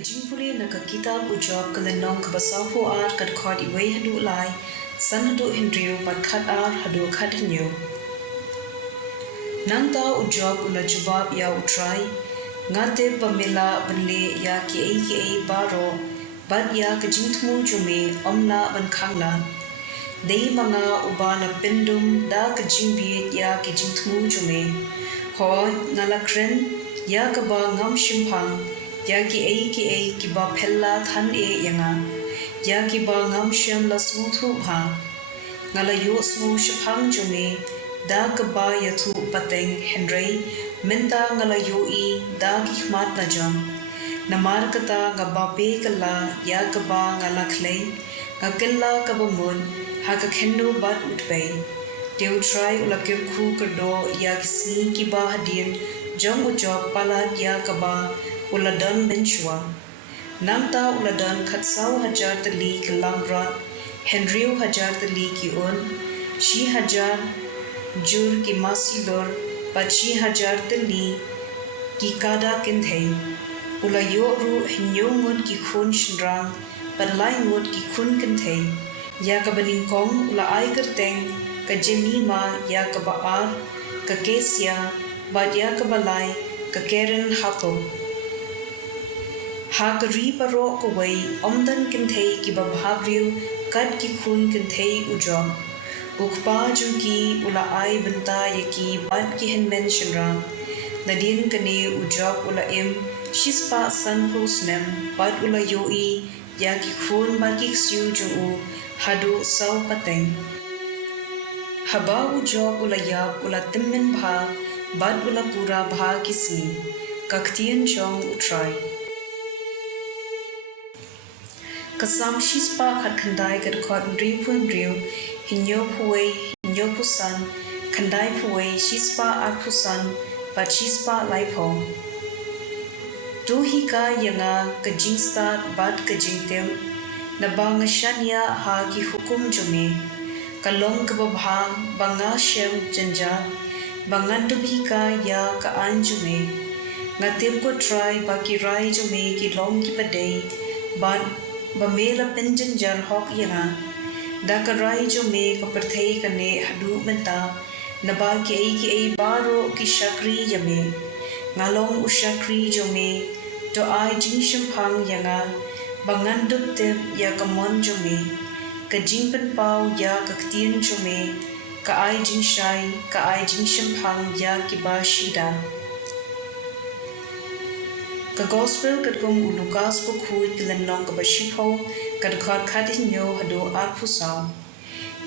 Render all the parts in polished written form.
jingpule na kitab ujab kalenong kabasahu ar kad khod iwei hadu lai san hadu hindriu pat khat ar hadu khat hinyo nang ta ujab ula jubab ya utrai ngate pamela banle ya ki ai baro bad ya ka jingthmu jume omla ban khangla dei manga ubana pindum da ka jingbi ya ki jingthmu jume ho ngala kren ya ka ba ngam shimphang ya ki ai ki ba phella than e yanga ya ki ba ngam shem la su thu bha ngala yo su shphang jume da ka ba ya thu pateng henry minta ngala yo I da ki khmat na jam namar kata nga ba pe kala ya ka ba ngala khlei nga kella ka ba mun ha ka khendo bat utpe teu try ula ke khu ka do ya ki si ki ba hadin jong u job palat ya ka ba uladan benchwa namta uladan khatsau hajar tali kalam rat henryu hajar tali ki on shi hajar jur ki masilor pachi hajar tali ki kada kinthei ula yo ru hinyomun ki khun shinrang palai ngot ki khun kinthei ya ka baning kong ula ai kerteng ka jemima ya ka ba ar ka kesia ba ya ka balai ka keren hapo ha ka ri paro ko wei omdan kinthei ki ba bhabriu kat ki khun kinthei ujom ukpa ju ki ula ai banta ya ki bat ki hen mention rang nadin kane ujob ula em shispa san posnem bat ula yoi ya ki khun ba ki siu ju u hadu sau pateng haba ujob ula yap ula timmen bha bat ula pura bha kisi ktien jong utrai kasam shispa khat khandai kat khot ri phun riu hinyo phuai hinyo pusan khandai phuai shispa ar pusan pa shispa lai pho tu hi ka yanga ka jingsta bat ka jingtem na bang shania ha ki hukum jume kalong ka bha banga shem janja bangan tu hi ka ya ka an jume ngatem ko try ba ki rai jume ki long ki padei ban bamela penjan jar hok yanga da ka rai jume ka perthei kane hadu menta na ba ki ai baro ki shakri yame ngalong ushakri jume to ai jing shimphang yanga bangan dup te ya ka mon jume ka jingpan pau ya ka ktien jume ka ai jing shai ka ai jing shimphang ya ki ba shida ka gospel kat kong Lukas po khui kilan nong ka bashipho kat khot khatin yo hado ar phusau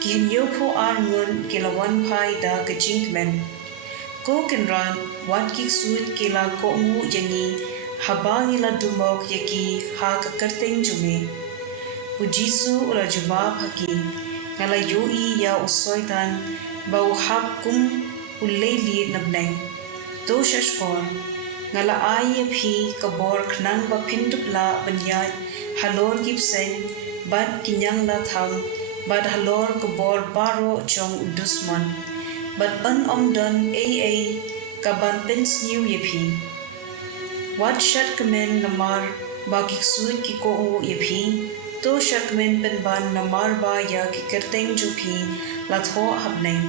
ki yo pho ar ngun kilawan phai da ka jingmen ko kinran wat ki suit kila ko mu yangi habang ila dumok yaki ha ka karteng jume ujisu ula jawab haki ngala yo I ya usoitan bau hap kum uleili nabneng to shashkon ngala ai phi kabor khnang ba phindupla banyat halor gipsen bad kinyang la tham bad halor kabor baro chong dusman bad ban omdan ai kaban pens new yepi wat shat kamen namar ba ki suit ki ko yepi to shat kamen pen ban namar ba ya ki kerteng jupi la tho habneng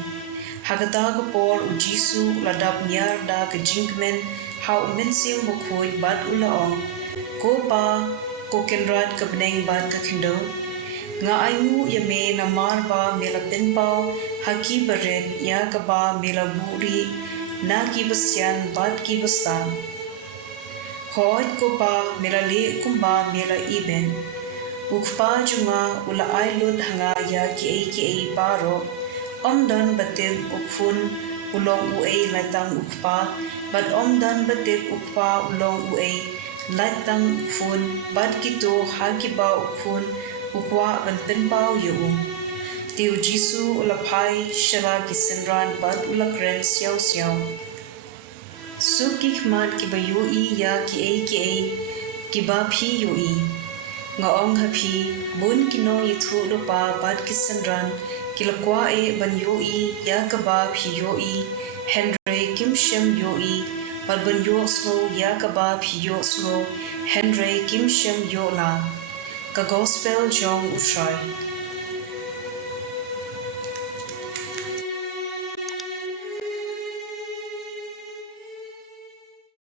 hagata ka por ujisu ladap nyar da ka jingmen how minsim bukhoi bat ulaong ko pa ko kenrat kabneng bat ka khindo nga ayu yame na marba mela pinpau haki baren ya ka ba mela buri na ki basyan bat ki bastan hoy ko pa mela le kumba mela iben ukpa junga ula ailud hanga ya ki ai baro omdan batem ukfun ulong uai latang ukpa bat omdan batek ukpa ulong uai latang ukfun bat kito hakiba ukfun ukwa ban penpau yu tiu jisu ulaphai shala kisenran bat ulakren siaw suki khmat ki bayu I ya ki ai ki ba phi yu I nga ong ha phi bun kino yithu lo pa bat kisenran kilakwa e ban yu I ya ka ba phi yu I Henry kim shem yu I par ban yu sno ya ka ba phi yu sno Henry Kim Shem Yo Lan, ka Gospel Jong Ushai.